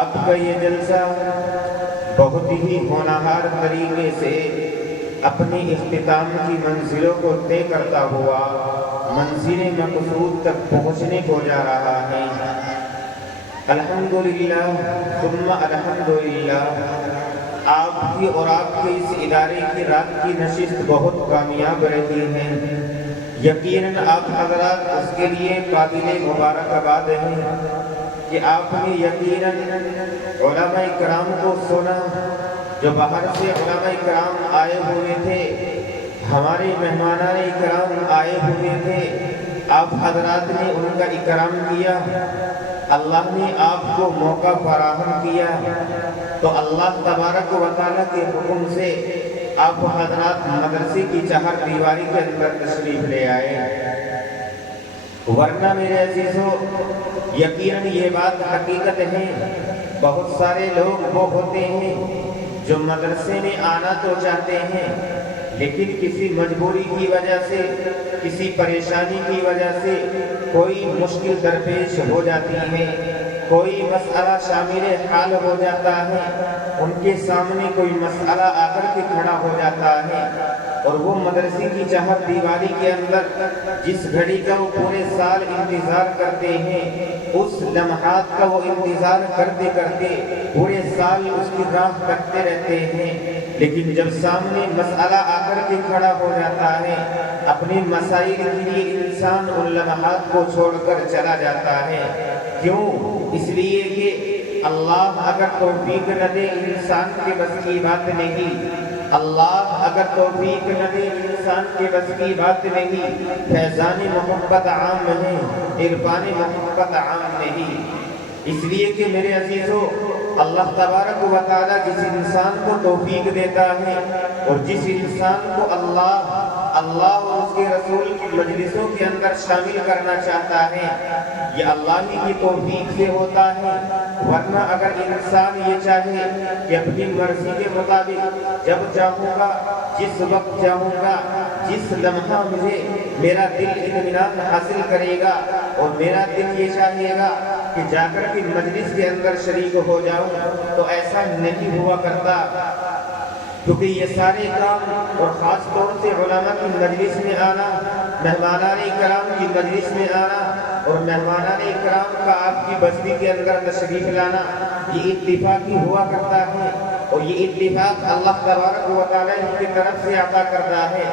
آپ کا یہ جلسہ بہت ہی ہونہار طریقے سے اپنی اختتام کی منزلوں کو طے کرتا ہوا منزل مقصود تک پہنچنے کو جا رہا ہے۔ الحمدللہ ثم الحمدللہ، آپ کی اور آپ کے اس ادارے کی رات کی نشست بہت کامیاب رہی ہے۔ یقیناً آپ حضرات اس کے لیے قابل مبارکباد ہیں کہ آپ نے یقیناً علماء کرام کو سنا، جو باہر سے علماء کرام آئے ہوئے تھے، ہمارے مہمانان کرام آئے ہوئے تھے، آپ حضرات نے ان کا اکرام کیا، اللہ نے آپ کو موقع فراہم کیا، تو اللہ تبارک و تعالیٰ کے حکم سے آپ حضرات مدرسے کی چہار دیواری کے اندر تشریف لے آئے۔ ورنہ میرے عزیزو، یقیناً یہ بات حقیقت ہے، بہت سارے لوگ وہ ہوتے ہیں جو مدرسے میں آنا تو چاہتے ہیں، لیکن کسی مجبوری کی وجہ سے، کسی پریشانی کی وجہ سے کوئی مشکل درپیش ہو جاتی ہے، کوئی مسئلہ شامل حال ہو جاتا ہے، ان کے سامنے کوئی مسئلہ آ کر کے کھڑا ہو جاتا ہے، اور وہ مدرسے کی چہار دیواری کے اندر جس گھڑی کا وہ پورے سال انتظار کرتے ہیں، اس لمحات کا وہ انتظار کرتے کرتے پورے سال اس کی راہ تکتے رہتے ہیں، لیکن جب سامنے مسئلہ آ کر کے کھڑا ہو جاتا ہے، اپنے مسائل کے لیے انسان ان لمحات کو چھوڑ کر چلا جاتا ہے۔ کیوں؟ اس لیے کہ اللہ اگر توفیق نہ دے، انسان کے بس کی بات نہیں، اللہ اگر توفیق نہ دے، انسان کے بس کی بات نہیں، فیضان محبت عام ہے، عرفان محبت عام نہیں۔ اس لیے کہ میرے عزیزو، اللہ تبارک و تعالیٰ جس انسان کو توفیق دیتا ہے اور جس انسان کو اللہ اور اس کے رسول کی مجلسوں کے اندر شامل کرنا چاہتا ہے، یہ اللہ ہی کی توفیق سے ہوتا ہے۔ ورنہ اگر انسان یہ چاہے کہ اپنی مرضی کے مطابق جب چاہوں گا، جس وقت چاہوں گا، جس لمحہ مجھے میرا دل اطمینان حاصل کرے گا اور میرا دل یہ چاہے گا کہ جا کر کے مجلس کے اندر شریک ہو جاؤں، تو ایسا نہیں ہوا کرتا، کیونکہ یہ سارے کام، اور خاص طور سے علماء کی مجلس میں آنا، مہمانان کرام کی مجلس میں آنا اور مہمانان کرام کا آپ کی بستی کے اندر تشریف لانا، یہ اتفاقی ہوا کرتا ہے، اور یہ اتفاق اللہ تبارک و تعالیٰ کی طرف سے عطا کرتا ہے۔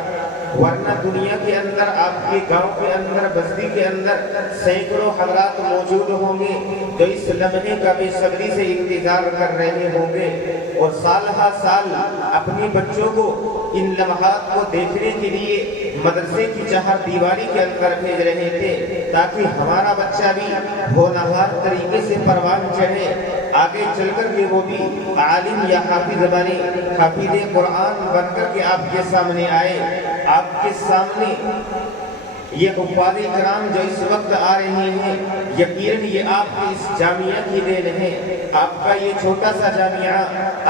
ورنہ دنیا کے اندر، آپ کے گاؤں کے اندر، بستی کے اندر سینکڑوں حضرات موجود ہوں گے جو اس لمحے کا بے صبری سے انتظار کر رہے ہوں گے، اور سال ہر سال اپنی بچوں کو ان لمحات کو دیکھنے کے لیے مدرسے کی چہار دیواری کے اندر بھیج رہے تھے، تاکہ ہمارا بچہ بھی ہونہار طریقے سے پروان چڑھے، آگے چل کر کے وہ بھی عالم یا حافظ بنے، حافظ قرآن بن کر کے آپ کے سامنے آئے۔ آپ کے سامنے یہ حفاظ کرام جو اس وقت آ رہے ہیں، یقیناً یہ آپ کے اس جامعہ کی دین ہے۔ آپ کا یہ چھوٹا سا جامعہ،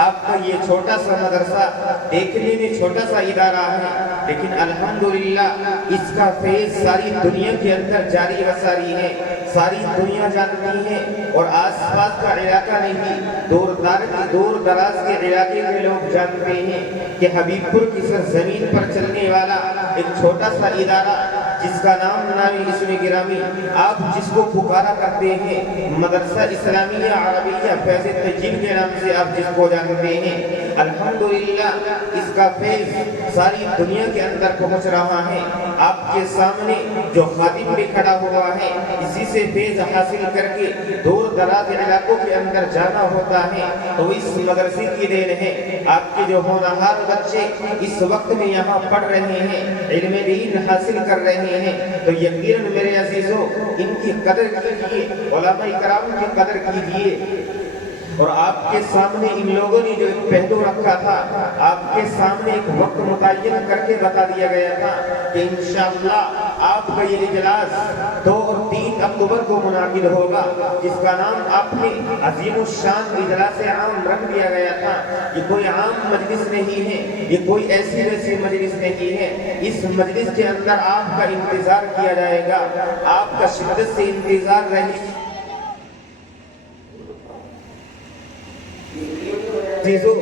آپ کا یہ چھوٹا سا مدرسہ دیکھنے میں چھوٹا سا ادارہ ہے، لیکن الحمدللہ اس کا فیض ساری دنیا کے اندر جاری و ساری ہے، ساری دنیا جانتی ہے، اور آس پاس کا علاقہ نہیں، دور دراز کے علاقے کے لوگ جانتے ہیں کہ حبیب پور کی سرزمین پر چلنے والا ایک چھوٹا سا ادارہ جس کا نام اسم گرامی آپ جس کو پکارا کرتے ہیں، مدرسہ اسلامیہ عربیہ فیض تجید کے نام سے آپ جس کو جانتے ہیں، الحمدللہ اس کا فیض ساری دنیا کے اندر پہنچ رہا ہے۔ آپ کے سامنے جو خادم بھی کھڑا ہوا ہے، اسی سے فیض حاصل کر کے دور دراز علاقوں کے اندر جانا ہوتا ہے، تو اس مدرسے کی دین ہے۔ آپ کے جو ہونہار بچے اس وقت میں یہاں پڑھ رہے ہیں، علم دین حاصل کر رہے ہیں، تو یقیناً میرے عزیزو ان کی قدر کیجیے، علماء کرام کی قدر کیجیے۔ اور آپ کے سامنے ان لوگوں نے جو ایک پہلو رکھا تھا، آپ کے سامنے ایک وقت متعین کر کے بتا دیا گیا تھا کہ انشاءاللہ آپ کا یہ اجلاس 2 اور 3 اکتوبر کو منعقد ہوگا، جس کا نام آپ نے عظیم الشان اجلاس عام رکھ دیا گیا تھا۔ یہ کوئی عام مجلس نہیں ہے، یہ کوئی ایسی ویسی مجلس نہیں ہے، اس مجلس کے اندر آپ کا انتظار کیا جائے گا، آپ کا شدت سے انتظار رہے عزیزو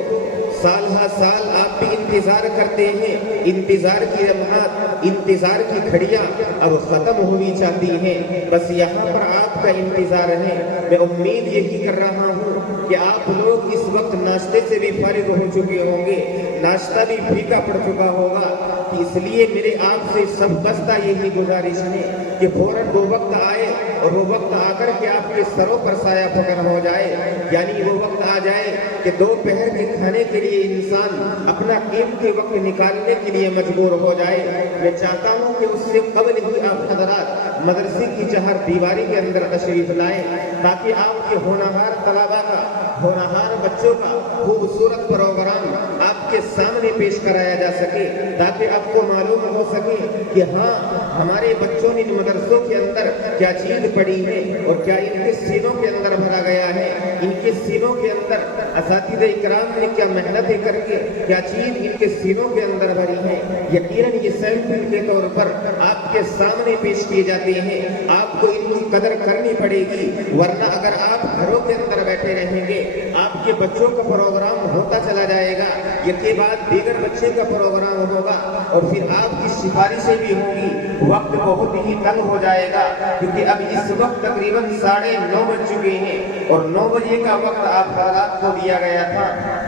سال ہا سال آپ بھی انتظار کرتے ہیں، انتظار کی لمحات، انتظار کی گھڑیاں اب ختم ہوئی چاہتی ہیں، بس یہاں پر آپ کا انتظار ہے۔ میں امید یہی کر رہا ہوں کہ آپ لوگ اس وقت ناشتے سے بھی فارغ ہو چکے ہوں گے، ناشتہ بھی پھیکا پڑ چکا ہوگا، اس لیے میرے آپ سے سب بستہ یہی گزارش ہے کہ فوراً وہ وقت آئے اور وہ وقت آ کر کے آپ کے سروں پر سایہ پکڑ ہو جائے، یعنی وہ وقت آ جائے کہ دوپہر کے کھانے کے لیے انسان اپنا قیمتی وقت نکالنے کے لیے مجبور ہو جائے۔ میں چاہتا ہوں کہ اس سے قبل ہی آپ حضرات مدرسے کی چہار دیواری کے اندر تشریف لائیں، تاکہ آپ کے ہونہار طلباء کا، ہونہار بچوں کا خوبصورت پروگرام آپ کے سامنے پیش کرایا جا سکے، تاکہ آپ کو معلوم ہو سکے کہ ہاں ہمارے بچوں نے ان مدرسوں کے اندر کیا چیز پڑھی ہے اور کیا ان کے سینوں کے اندر بھرا گیا ہے، ان کے سینوں کے اندر اساتذہ اکرام نے کیا محنتیں کر کے کیا چیز ان کے سینوں کے اندر بھری ہے۔ یقیناً یہ سیمپل کے طور پر آپ کے سامنے پیش کیے جاتے ہیں، آپ کو ان کی قدر کرنی پڑے گی، ورنہ اگر آپ گھروں کے اندر بیٹھے رہیں گے آپ کے بچوں کا پروگرام ہوتا چلا جائے گا، یہ کے بعد دیگر بچے کا پروگرام ہوگا اور پھر آپ کی سفارشیں بھی ہوں گی، وقت بہت ہی تنگ ہو جائے گا، کیونکہ اب اس وقت تقریباً 9:30 بج چکے ہیں اور 9 بجے کا وقت آپ حضرات کو دیا گیا تھا،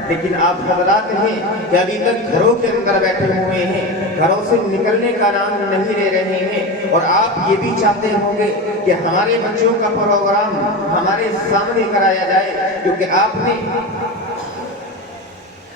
لیکن آپ حضرات ہیں کہ ابھی تک گھروں کے اندر بیٹھے ہوئے ہیں، گھروں سے نکلنے کا نام نہیں لے رہے ہیں، اور آپ یہ بھی چاہتے ہوں گے کہ ہمارے بچوں کا پروگرام ہمارے سامنے کرایا جائے، کیونکہ آپ نے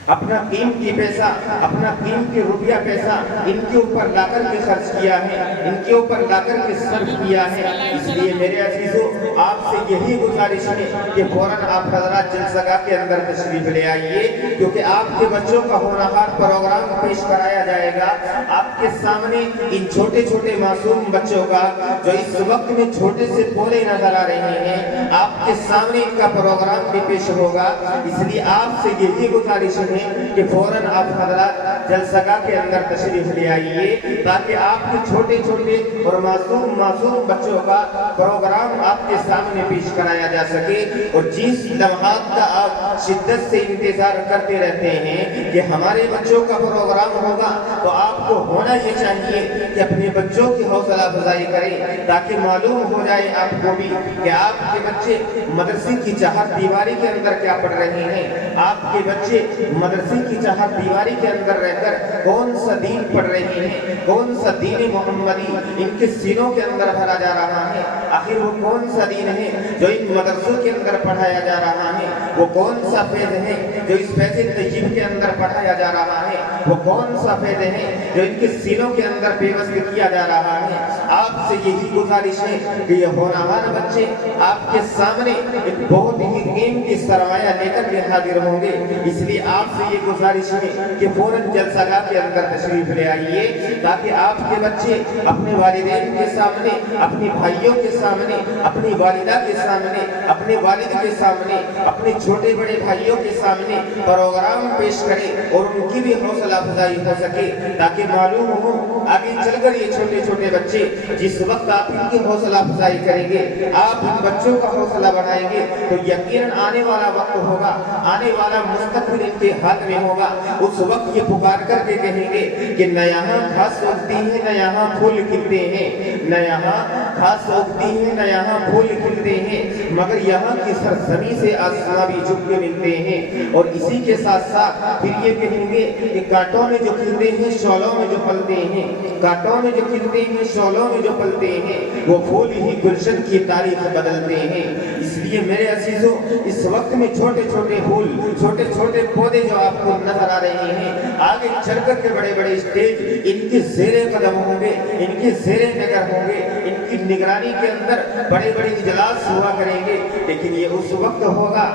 اپنا قیمتی پیسہ، اپنا قیمتی روپیہ پیسہ ان کے اوپر لا کر کے خرچ کیا ہے، ان کے اوپر لا کر کے صرف کیا ہے۔ اس لیے میرے عزیزو آپ سے یہی گزارش ہے کہ فوراً آپ حضرات جلسہ کے اندر تشریف لے آئیے، کیونکہ آپ کے بچوں کا ہونہار پروگرام پیش کرایا جائے گا آپ کے سامنے۔ ان چھوٹے چھوٹے معصوم بچوں کا جو اس وقت میں چھوٹے سے پولے نظر آ رہے ہیں، آپ کے سامنے ان کا پروگرام بھی پیش ہوگا، اس لیے آپ سے یہی گزارش ہے کہ فوراً آپ حضرات جلسہ کے اندر تشریف لے آئیے، تاکہ آپ کے چھوٹے چھوٹے اور معصوم بچوں کا پروگرام آپ کے سامنے پیش کرایا جا سکے۔ اور جس لمحات کا آپ شدت سے انتظار کرتے رہتے ہیں کہ ہمارے بچوں کا پروگرام ہوگا، تو آپ کو ہونا یہ چاہیے کہ اپنے بچوں کی حوصلہ افزائی کریں، تاکہ معلوم ہو جائے آپ کو بھی کہ آپ کے بچے مدرسے کی چہار دیواری کے اندر کیا پڑھ رہے ہیں، آپ کے بچے مدرسے کی چہار دیواری کے اندر رہ کر کون سا دین پڑھ رہے ہیں، کون سا دین محمدی ان کے سینوں کے اندر بھرا جا رہا ہے، آخر وہ کون سا دین ہے جو ان مدرسوں کے اندر پڑھایا جا رہا ہے، وہ کون سا فیض ہے جو اس فیض طیب کے اندر پڑھایا جا رہا ہے، وہ کون سا فیض ہے جو ان کے سینوں کے اندر پیوست کیا جا رہا ہے۔ آپ سے یہی گزارش ہے کہ یہ ہونہار بچے آپ کے سامنے ایک بہت ہی قیمتی سرمایہ لے کر کے حاضر ہوں گے، اس لیے آپ سے یہ گزارش ہے کہ فوراً جلسہ گاہ کے اندر تشریف لے آئیے، تاکہ آپ کے بچے اپنے والدین کے سامنے، اپنی بھائیوں کے سامنے، اپنی والدہ کے سامنے، اپنے والد کے سامنے، اپنے چھوٹے بڑے بھائیوں کے سامنے پروگرام پیش کریں اور ان کی بھی حوصلہ افزائی ہو سکے، تاکہ معلوم ہو آگے چل کر یہ چھوٹے چھوٹے بچے جس وقت آپ ان کی حوصلہ افزائی کریں گے، آپ ان بچوں کا حوصلہ بڑھائیں گے، تو یقیناً آنے والا وقت ہوگا، آنے والا مستقبل ان کے ہاتھ میں ہوگا، اس وقت یہ پکار کر کے کہیں گے کہ نہ یہاں گھاس اگتی ہے نہ یہاں پھول کھلتے ہیں، نہ یہاں گھاس اگتی ہے نہ یہاں پھول کھلتے ہیں، مگر یہاں کی سرزمین سے آسماں بھی جھک کے ملتے ہیں۔ اور اسی کے ساتھ ساتھ پھر یہ کہیں گے کہ کانٹوں میں جو کھلتے ہیں شعلوں میں جو پلتے ہیں، کانٹوں میں جو کھلتے ہیں شعلوں میں جو پلتے ہیں، وہ پھول ہی گلشن کی تاریخ بدلتے ہیں۔ اس لیے میرے عزیزوں اس وقت میں چھوٹے چھوٹے پھول، چھوٹے چھوٹے پودے جو آپ کو نظر آ رہے ہیں، آگے چل کر کے بڑے بڑے اسٹیج ان کے زیر قدم ہوں گے، ان کے زیر نگر ہوں گے، ان کی نگرانی کے اندر بڑے بڑے اجلاس ہوا کریں گے، لیکن یہ اس وقت ہوگا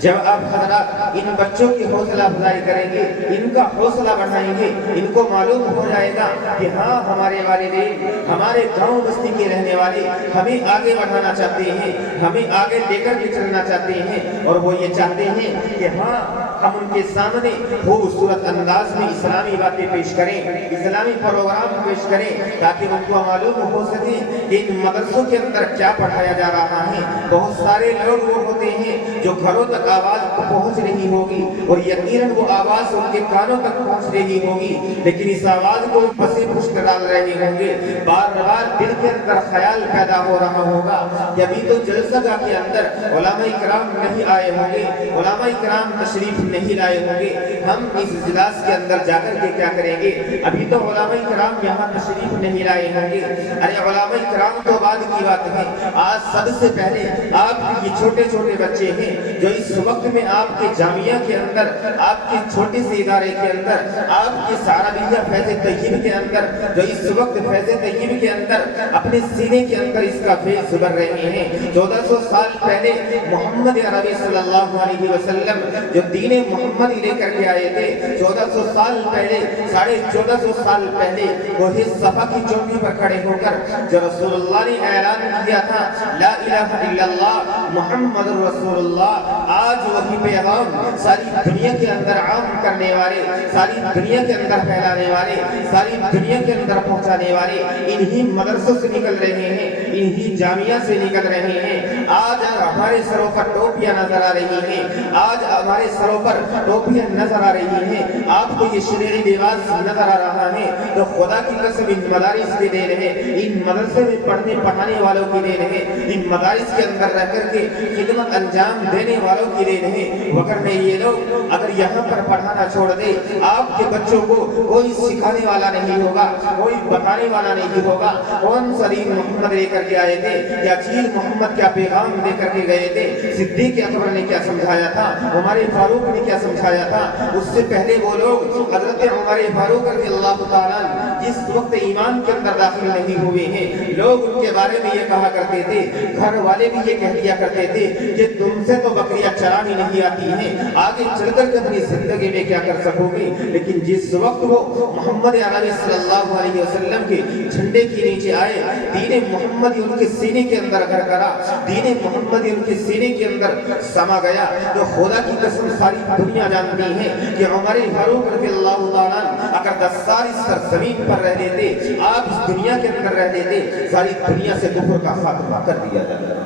جب آپ حضرات ان بچوں کی حوصلہ افزائی کریں گے، ان کا حوصلہ بڑھائیں گے، ان کو معلوم ہو جائے گا کہ ہاں ہمارے والدین، ہمارے گاؤں بستی کے رہنے والے ہمیں آگے بڑھانا چاہتے ہیں، ہمیں آگے لے کر کے چلنا چاہتے ہیں، اور وہ یہ چاہتے ہیں کہ ہاں ہم ان کے سامنے خوبصورت انداز میں اسلامی باتیں پیش کریں، اسلامی پروگرام پیش کریں، تاکہ ان کو معلوم ہو سکے کہ ان مدرسوں کے اندر کیا پڑھایا جا رہا ہے۔ بہت سارے لوگ وہ ہوتے ہیں جو گھروں تک آواز پہنچ رہی ہوگی اور یقیناً وہ آواز ان کے کانوں تک پہنچ رہی ہوگی، لیکن اس آواز کو پسے پشت ڈال رہے ہوں گے۔ بار بار دل کے اندر خیال پیدا ہو رہا ہوگا کہ ابھی تو جلسہ گاہ کے اندر علماء کرام نہیں آئے ہوں گے، علماء کرام تشریف نہیں لائے ہوں گے، ہم اس اجلاس کے اندر جا کر کے کیا کریں گے؟ ابھی تو علماء کرام یہاں تشریف نہیں لائے ہوں گے۔ ارے علماء کرام تو بعد کی بات ہے، آج سب سے پہلے آپ کے یہ چھوٹے چھوٹے بچے ہیں جو اس وقت میں آپ کے جامعہ کے اندر، آپ کے چھوٹے سے ادارے کے اندر، آپ کے سارابیہ فیض طیب کے اندر، جو اس وقت فیض طیب کے اندر اپنے سینے کے اندر اس کا فیض زبر رہے ہیں۔ 1400 سال پہلے محمد عربی صلی اللہ علیہ وسلم جو دین محمد لے کر کے آئے تھے، 1400 سال پہلے، 1450 سال پہلے وہ صفا کی چوٹی پر کھڑے ہو کر جو رسول اللہ نے اعلان کیا تھا لا الہ الا اللہ محمد رسول اللہ، آج وہی پیغام ساری دنیا کے اندر عام کرنے والے، ساری دنیا کے اندر پھیلانے والے، ساری دنیا کے اندر پہنچانے والے انہی مدرسوں سے نکل رہے ہیں، انہی جامعہ سے نکل رہے ہیں۔ آج ہمارے سروں پر ٹوپیاں نظر آ رہی ہیں، آج ہمارے سروں پر ٹوپیاں نظر آ رہی ہیں، آپ کو یہ شرعی لباس نظر آ رہا ہے، تو خدا کی قسم ان مدارس کے دین ہے، ان مدرسے میں پڑھنے پڑھانے والوں کی دین ہے، ان مدارس کے اندر رہ کر کے خدمت انجام دینے والوں کی دین ہے۔ وگرنہ یہ لوگ اگر یہاں پر پڑھانا چھوڑ دے، آپ کے بچوں کو کوئی سکھانے والا نہیں ہوگا، کوئی بتانے والا نہیں ہوگا کون سا دین محمد لے کر کے آئے تھے، یا چیز محمد کیا پیغام لے کر کے گئے تھے، صدیق اکبر نے کیا سمجھایا تھا، عمر فاروق نے کیا سمجھایا تھا، اس سے پہلے وہ لوگ حضرت عمر فاروق رضی اللہ تعالیٰ جس وقت ایمان کے اندر داخل نہیں ہوئے ہیں، لوگ ان کے بارے میں یہ کہا کرتے تھے، گھر والے بھی یہ کہہ دیا کرتے تھے کہ تم سے تو بکریاں چرانی نہیں آتی ہیں، آگے چل کر کے اپنی زندگی میں کیا کر سکو گے۔ لیکن جس وقت وہ محمد عربی صلی اللہ علیہ وسلم کے جھنڈے کے نیچے آئے، دین محمد ان کے سینے کے اندر گھر کرا، دین محمد ان کے سینے کے اندر سما گیا، تو خدا کی قسم ساری دنیا جانتی ہے کہ عمر فاروق رضی اللہ تعالیٰ اگر 10 سال اس سرزمین پر رہ لیتے، آپ اس دنیا کے اندر رہ لیتے، ساری دنیا سے کفر کا خاتمہ کر دیا جاتا۔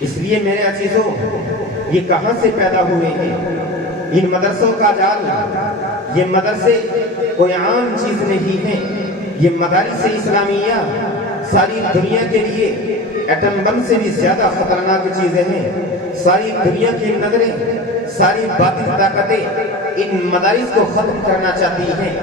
اس لیے میرے عزیزوں، یہ کہاں سے پیدا ہوئے ہیں ان مدرسوں کا جال؟ یہ مدرسے کوئی عام چیز نہیں ہے، یہ مدارس اسلامیہ ساری دنیا کے لیے ایٹم بم سے بھی زیادہ خطرناک چیزیں ہیں۔ ساری دنیا کی نظریں، ساری باطل طاقتیں ان مدارس کو ختم کرنا چاہتی ہیں،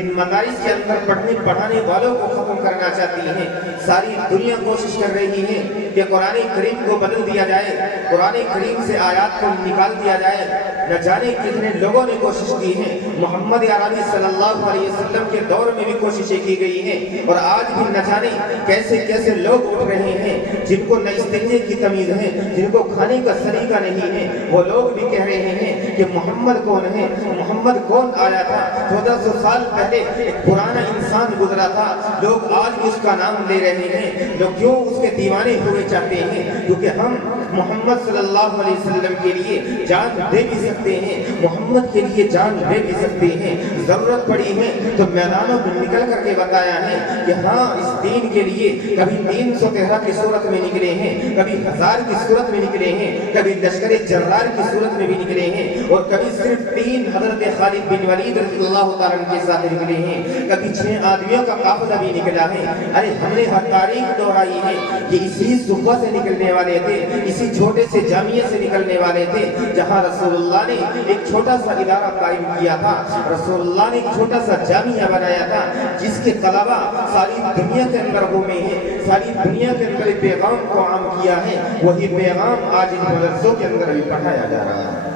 ان مدارس کے اندر پڑھنے پڑھانے والوں کو ختم کرنا چاہتی ہیں۔ ساری دنیا کوشش کر رہی ہے کہ قرآن کریم کو بدل دیا جائے، قرآن کریم سے آیات کو نکال دیا جائے۔ نہ جانے کتنے لوگوں نے کوشش کی ہے، محمد عربی صلی اللہ علیہ وسلم کے دور میں بھی کوششیں کی گئی ہیں، اور آج بھی نہ جانے کیسے کیسے لوگ اٹھ رہے ہیں جن کو نہ استنجے کی تمیز ہے، جن کو کھانے کا سلیقہ نہیں ہے، وہ لوگ بھی کہہ رہے ہیں کہ محمد کون ہے، محمد کون آیا تھا۔ 1400 سال پہلے ایک پرانا انسان گزرا تھا، لوگ آج بھی اس کا نام لے رہے ہیں۔ لوگ کیوں اس کے دیوانے ہوئے چاہتے ہیں؟ کیونکہ ہم محمد صلی اللہ علیہ وسلم کے لیے جان دے بھی سکتے ہیں، محمد کے لیے جان دے بھی سکتے ہیں۔ ضرورت پڑی ہے تو میدانوں میں نکل کر کے بتایا ہے کہ ہاں اس دین کے لیے کبھی 313 کی صورت میں نکلے ہیں، کبھی 1000 کی صورت میں نکلے ہیں، کبھی لشکر جرار کی صورت میں بھی نکلے ہیں، اور کبھی صرف 3 حضرت خالد بن ولید رضی اللہ تعالیٰ کے ساتھ نکلے ہیں، کبھی 6 آدمیوں کا قافلہ بھی نکلا ہے۔ ارے ہم نے ہر تاریخ دہرائی ہے کہ اسی صبح سے نکلنے والے تھے، اسی چھوٹے سے جامعہ سے نکلنے والے تھے، جہاں رسول اللہ نے ایک چھوٹا سا ادارہ قائم کیا تھا، رسول اللہ نے ایک چھوٹا سا جامعہ بنایا تھا، جس کے طلبہ ساری دنیا کے اندر گھومے ہیں، ساری دنیا کے اندر پیغام کو عام کیا ہے۔ وہی پیغام آج ان مدرسوں کے اندر بھی پڑھایا جا رہا ہے۔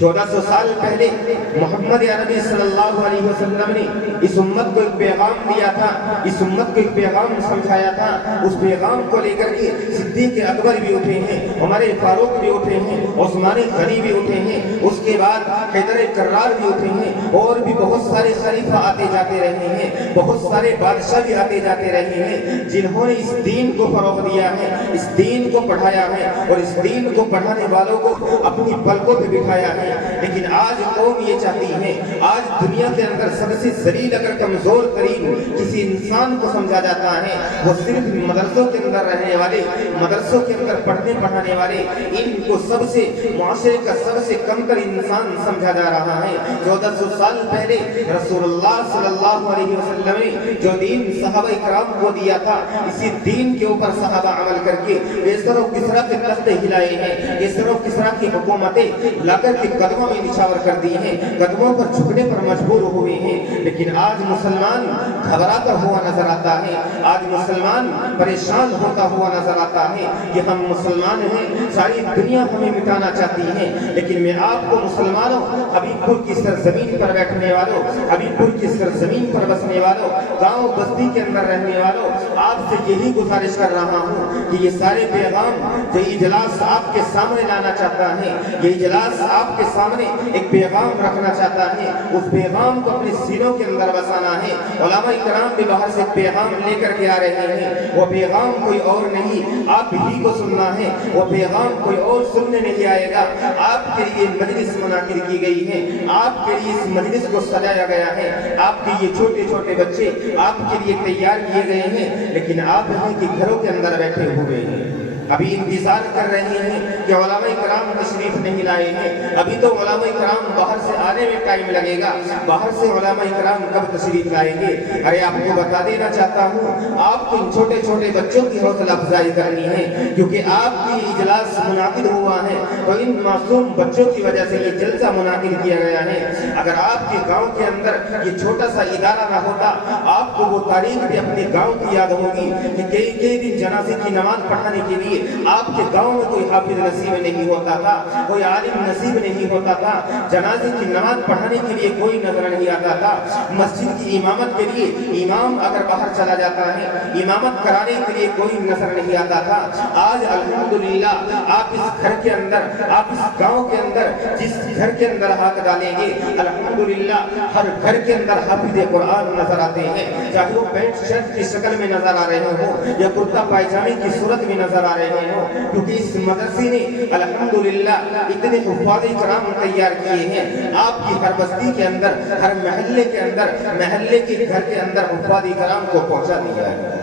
1400 سال پہلے محمد عربی صلی اللہ علیہ وسلم نے اس امت کو ایک پیغام دیا تھا، اس امت کو ایک پیغام سمجھایا تھا۔ اس پیغام کو لے کر کے صدیق اکبر بھی اٹھے ہیں، عمر فاروق بھی اٹھے ہیں، عثمان غنی بھی اٹھے ہیں، اس کے بعد حیدر کرار بھی اٹھے ہیں، اور بھی بہت سارے خلیفہ آتے جاتے رہے ہیں، بہت سارے بادشاہ بھی آتے جاتے رہے ہیں، جنہوں نے اس دین کو فروغ دیا ہے، اس دین کو پڑھایا ہے، اور اس دین کو پڑھانے والوں کو اپنی پلکوں پہ بٹھایا ہے۔ لیکن آج قوم یہ چاہتی ہے، آج دنیا کے اندر سب سے ذلیل اگر کمزور ترین کسی انسان کو سمجھا جاتا ہے، وہ صرف مدرسوں کے اندر رہنے والے، مدرسوں کے اندر پڑھنے پڑھانے والے، ان کو سب سے معاشرے کا سب سے کم تر انسان سمجھا جا رہا ہے۔ 1400 سال پہلے رسول اللہ صلی اللہ علیہ وسلم نے جو دین صحابہ کرام کو دیا تھا، اسی دین کے اوپر صحابہ عمل کر کے کیسر و کسرا کے تختے ہلائے ہیں، کیسر و کسرا کی حکومتیں لا کر کے قدموں میں نچھاور کر دی ہیں، قدموں پر جھکنے پر مجبور ہوئے ہیں۔ لیکن آج مسلمان گھبراتا ہوا نظر آتا ہے، آج مسلمان پریشان ہوتا ہوا نظر آتا ہے کہ ہم مسلمان ہیں، ساری دنیا ہمیں مٹانا چاہتی ہے۔ لیکن میں آپ کو مسلمانوں، حبیب پور کی سرزمین پر بیٹھنے والوں، حبیب پور کی سرزمین پر بسنے والوں، گاؤں بستی کے اندر رہنے والوں، آپ سے یہی گزارش کر رہا ہوں کہ یہ سارے پیغام جو اجلاس آپ کے سامنے لانا چاہتا ہے، یہ اجلاس آپ کے سامنے ایک پیغام رکھنا چاہتا ہے، اس پیغام کو اپنے سینوں کے اندر بسانا ہے۔ علماء کرام بھی باہر سے پیغام لے کر کے آ رہے ہیں، وہ پیغام کوئی اور نہیں، آپ ہی کو سننا ہے، وہ پیغام کوئی اور سننے نہیں آئے گا۔ آپ کے لیے مجلس منعقد کی گئی ہے، آپ کے لیے اس مجلس کو سجایا گیا ہے، آپ کے یہ چھوٹے چھوٹے بچے آپ کے لیے تیار کیے گئے ہیں، لیکن آپ یہاں کے گھروں کے اندر بیٹھے ہوئے ہیں، ابھی انتظار کر رہے ہیں کہ علماء کرام تشریف نہیں لائے ہیں، ابھی تو علماء کرام باہر سے آنے میں ٹائم لگے گا، باہر سے علماء کرام کب تشریف لائیں گے؟ ارے آپ کو بتا دینا چاہتا ہوں، آپ کو ان چھوٹے چھوٹے بچوں کی حوصلہ افزائی کرنی ہے، کیونکہ آپ کی اجلاس منعقد ہوا ہے تو ان معصوم بچوں کی وجہ سے یہ جلسہ منعقد کیا گیا ہے۔ اگر آپ کے گاؤں کے اندر یہ چھوٹا سا ادارہ نہ ہوتا، آپ کو وہ تاریخ بھی اپنے گاؤں کی یاد ہوگی کہ کئی دن جنازے کی نماز پڑھانے کے لیے آپ کے گاؤں میں کوئی حافظ نصیب نہیں ہوتا تھا، کوئی عالم نصیب نہیں ہوتا تھا، جنازے کی نماز پڑھانے کے لیے کوئی نظر نہیں آتا تھا، مسجد کی امامت کے لیے امام اگر باہر چلا جاتا ہے، امامت کرانے کے لیے کوئی نظر نہیں آتا تھا۔ آج الحمدللہ آپ اس گھر کے اندر، آپ اس گاؤں کے اندر، جس گھر کے اندر ہاتھ ڈالیں گے، الحمدللہ ہر گھر کے اندر حافظ قرآن نظر آتے ہیں، چاہے وہ پینٹ شرٹ کی شکل میں نظر آ رہے ہوں یا کرتا پائجامے کی صورت میں نظر آ رہے ہوں، کیونکہ اس مدرسے نے الحمدللہ اتنے حفاظ کرام تیار کیے ہیں۔ آپ کی ہر بستی کے اندر، ہر محلے کے اندر، محلے کے گھر کے اندر حفاظ کرام کو پہنچا دیا ہے۔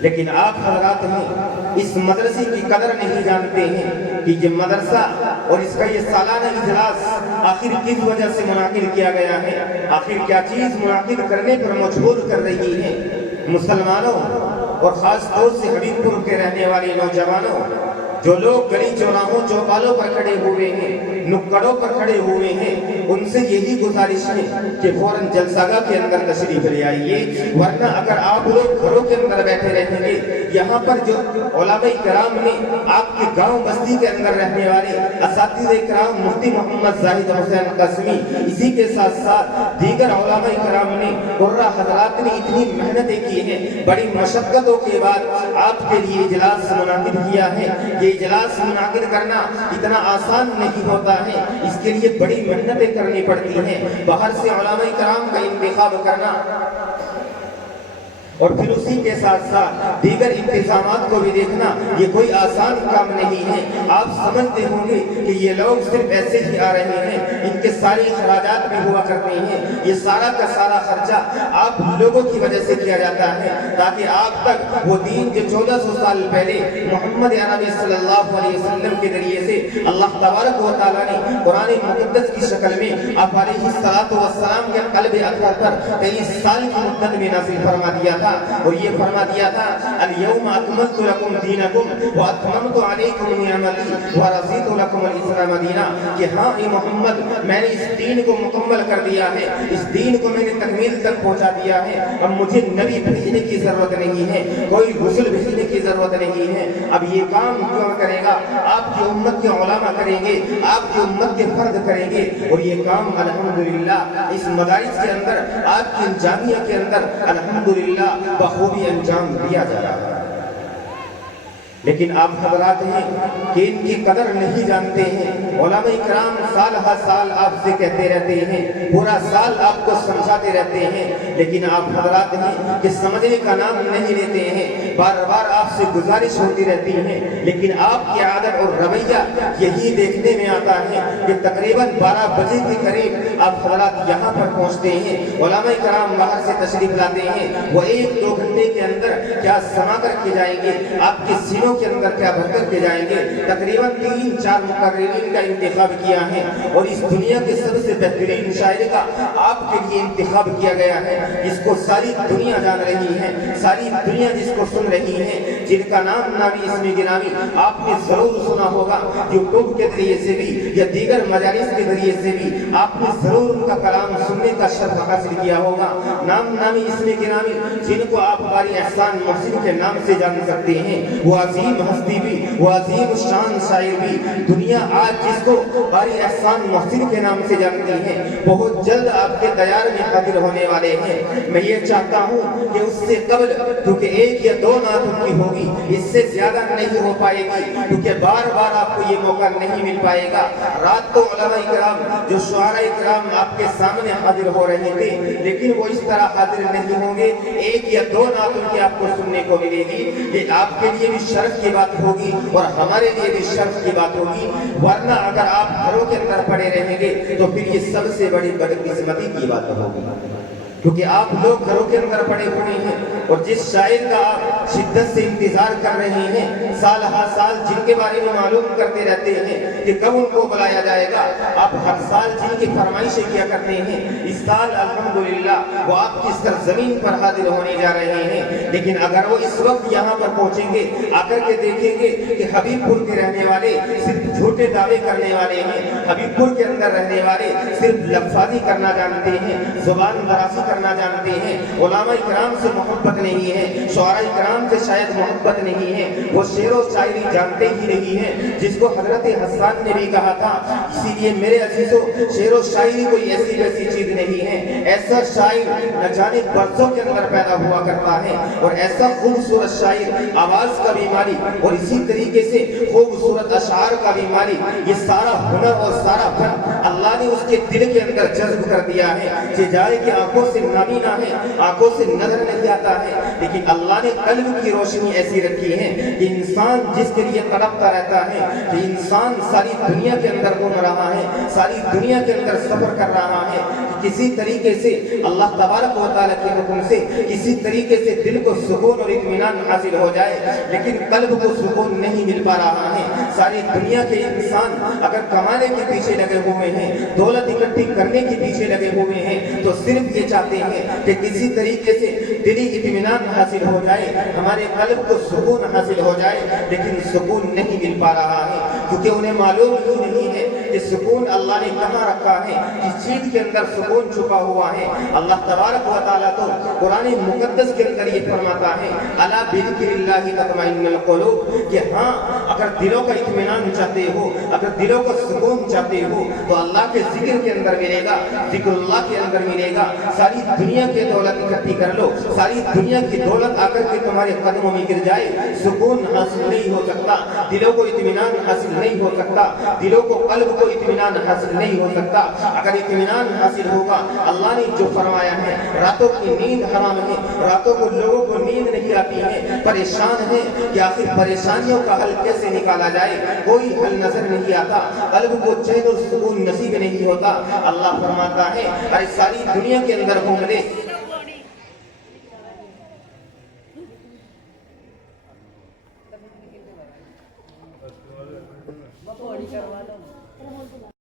لیکن آپ حضرات ہیں اس مدرسے کی قدر نہیں جانتے ہیں کہ یہ مدرسہ اور اس کا یہ سالانہ اجلاس آخر کس وجہ سے منعقد کیا گیا ہے، آخر کیا چیز منعقد کرنے پر مجبور کر رہی ہے مسلمانوں، اور خاص طور سے حبیب پور کے رہنے والے نوجوانوں، جو لوگ گلی چوراہوں چوپالوں پر کھڑے ہوئے ہیں، نکڑوں پر کھڑے ہوئے ہیں، ان سے یہی گزارش ہے کہ فوراً جلسہ گاہ کے اندر تشریف لے آئیے، ورنہ اگر آپ لوگ گھروں کے اندر بیٹھے رہیں گے، یہاں پر جو علماء کرام نے آپ کے گاؤں بستی کے اندر رہنے والے اساتذہ کرام مفتی محمد زاہد حسین قاسمی، اسی کے ساتھ ساتھ دیگر علماء کرام نے، قرہ حضرات نے اتنی محنتیں کی ہیں، بڑی مشقتوں کے بعد آپ کے لیے اجلاس منعقد کیا ہے۔ یہ اجلاس منعقد کرنا اتنا آسان نہیں ہوتا ہے، اس کے لیے بڑی محنتیں کرنی پڑتی ہیں، باہر سے علماء کرام کا انتخاب کرنا اور پھر اسی کے ساتھ ساتھ دیگر انتظامات کو بھی دیکھنا، یہ کوئی آسان کام نہیں ہے۔ آپ سمجھتے ہوں گے کہ یہ لوگ صرف ایسے ہی آ رہے ہیں، ان کے سارے اخراجات بھی ہوا کرتے ہیں، یہ سارا کا سارا خرچہ آپ لوگوں کی وجہ سے کیا جاتا ہے، تاکہ آپ تک وہ دین جو 1400 سال پہلے محمد عربی صلی اللہ علیہ وسلم کے ذریعے سے اللہ تبارک و تعالیٰ نے قرآن مقدس کی شکل میں آپ علیہ السلام کے قلب اطہر پر 23 سال کی مدت میں نازل فرما دیا تھا، اور یہ فرما دیا تھا الیوم اکملت لکم دینکم واتممت علیکم نعمتی ورضیت لکم الاسلام دینا، کہ ہاں اے محمد میں نے اس دین کو مکمل کر دیا ہے، اس دین کو میں نے تکمیل تک پہنچا دیا ہے، اب مجھے نبی بھیجنے کی ضرورت نہیں ہے، کوئی رسول بھیجنے کی ضرورت نہیں ہے۔ اب یہ کام کون کرے گا؟ آپ کی امت کے علماء کریں گے، آپ کی امت کے فرد کریں گے، اور یہ کام الحمدللہ اس مدارس کے اندر، آپ کی جامعہ کے اندر الحمدللہ بخوبی انجام دیا جا رہا ہے۔ لیکن آپ حضرات ہیں کہ ان کی قدر نہیں جانتے ہیں۔ علماء کرام سال ہر سال آپ سے کہتے رہتے ہیں، پورا سال آپ کو سمجھاتے رہتے ہیں، لیکن آپ حضرات ہیں کہ سمجھنے کا نام نہیں لیتے ہیں، بار بار آپ سے گزارش ہوتی رہتی ہے، لیکن آپ کی عادت اور رویہ یہی دیکھنے میں آتا ہے کہ تقریباً 12 بجے کے قریب آپ حضرات یہاں پر پہنچتے ہیں، علماء کرام باہر سے تشریف لاتے ہیں، وہ 1-2 گھنٹے کے اندر کیا سما کر کے جائیں گے، آپ کے سینوں کے اندر کیا بھر کر کے جائیں گے۔ تقریباً 3-4 مقررین کا انتخاب کیا ہے، اور اس دنیا کے سب سے بہترین شاعر کا آپ کے لیے انتخاب کیا گیا ہے، جس کو ساری دنیا جان رہی ہے، ساری دنیا جس کو سن رہی ہے، جن کا نام نامی اسم گرامی آپ نے ضرور سنا ہوگا، یوٹیوب کے ذریعے سے بھی یا دیگر مجالس کے ذریعے سے بھی آپ نے ضرور ان کا کلام سننے کا شرف حاصل کیا ہوگا۔ نام نامی اسم گرامی جن کو آپ قاری احسان محسن کے نام سے جان سکتے ہیں، وہ عظیم ہستی بھی، وہ عظیم شان شاعر بھی، دنیا آج جس کو قاری احسان محسن کے نام سے جانتی ہے، بہت جلد آپ کے دیار میں حاضر ہونے والے ہیں۔ میں یہ چاہتا ہوں کہ اس سے قبل، کیونکہ 1 یا 2 نعت ان کی ہوگی، اس سے زیادہ نہیں ہو پائے گی، کیونکہ بار بار آپ کو یہ موقع نہیں مل پائے گا۔ رات تو علماء کرام جو شعراء کرام آپ کے سامنے حاضر ہو رہے تھے، لیکن وہ اس طرح حاضر نہیں ہوں گے۔ 1 یا 2 نعت ان کی آپ کو سننے کو ملے گی، یہ آپ کے لیے بھی شرف کی بات ہوگی اور ہمارے لیے بھی شرف کی بات ہوگی، ورنہ اگر آپ گھروں کے اندر پڑے رہیں گے تو پھر یہ سب سے بڑی بدقسمتی کی بات ہوگی، کیونکہ آپ لوگ گھروں کے اندر پڑے ہوئے ہیں، اور جس شاعر کا آپ شدت سے انتظار کر رہے ہیں، سال ہر سال جن کے بارے میں معلوم کرتے رہتے ہیں کہ کب ان کو بلایا جائے گا، آپ ہر سال جن کی فرمائشیں کیا کرتے ہیں، اس سال الحمدللہ وہ آپ کی سرزمین پر حاضر ہونے جا رہے ہیں۔ لیکن اگر وہ اس وقت یہاں پر پہنچیں گے، آ کر کے دیکھیں گے کہ حبیب پور کے رہنے والے صرف جھوٹے دعوے کرنے والے ہیں، حبیب پور کے اندر رہنے والے صرف لفظی کرنا جانتے ہیں، زبان درازی کرنا جانتے ہیں، علماء کرام سے محبت نہیں ہے، شعراء کرام سے شاید محبت نہیں ہے، وہ شعر و شاعری جانتے ہی نہیں ہیں، جس کو حضرت حسان نے بھی کہا تھا۔ اسی لیے میرے عزیزوں، شعر و شاعری کوئی ایسی ویسی چیز نہیں ہے، ایسا شاعر نہ جانے برسوں کے اندر پیدا ہوا کرتا ہے، اور ایسا خوبصورت شاعر، آواز کا بھی مالک، اور اسی طریقے سے خوبصورت اشعار کا بھی مالک، یہ سارا ہنر اور سارا فن اللہ نے اس کے دل کے اندر جذب کر دیا ہے، کہ جائے کہ آنکھوں سے نابینا ہے، آنکھوں سے نظر نہیں آتا ہے، لیکن اللہ نے قلب کی روشنی ایسی رکھی ہے کہ انسان جس کے لیے تڑپتا رہتا ہے، کہ انسان ساری دنیا کے اندر گھوم رہا ہے، ساری دنیا کے اندر سفر کر رہا ہے، کسی طریقے سے اللہ تبارک و تعالیٰ کے حکم سے کسی طریقے سے دل کو سکون اور اطمینان حاصل ہو جائے، لیکن قلب کو سکون نہیں مل پا رہا ہے۔ ساری دنیا کے انسان اگر کمانے کے پیچھے لگے ہوئے ہیں، دولت اکٹھی کرنے کے پیچھے لگے ہوئے ہیں، تو صرف یہ چاہتے ہیں کہ کسی طریقے سے دلی اطمینان حاصل ہو جائے، ہمارے قلب کو سکون حاصل ہو جائے، لیکن سکون نہیں مل پا رہا ہے، کیونکہ انہیں معلوم ہی نہیں ہے کہ سکون اللہ نے کہاں رکھا ہے، کس چیز کے اندر سکون چھپا ہوا ہے۔ اللہ تبارک و تعالیٰ تو قرآن مقدس کے اندر یہ فرماتا ہے، الا بذکر اللہ تطمئن القلوب، کہ ہاں اگر دلوں کا اطمینان چاہتے ہو، اگر دلوں کو سکون چاہتے ہو، تو اللہ کے ذکر کے اندر ملے گا، ذکر اللہ کے اندر ملے گا۔ ساری دنیا کی دولت اکٹھی کر لو، ساری دنیا کی دولت آ کر کے تمہارے قدموں میں گر جائے، سکون حاصل نہیں ہو سکتا، دلوں کو اطمینان حاصل نہیں ہو سکتا، دلوں کو قلب کو اطمینان حاصل نہیں ہو سکتا۔ اگر اطمینان حاصل ہوگا، اللہ نے جو فرمایا ہے، راتوں کی نیند حرام ہے، راتوں کو لوگوں کو نیند نہیں آتی ہے، پریشان ہے کہ آخر پریشانیوں کا حل کیسے نکالا جائے، کوئی حل نظر نہیں آتا، قلب کو چین و سکون نصیب نہیں ہوتا۔ اللہ فرماتا ہے، ارے ساری دنیا کے اندر گھوم لے،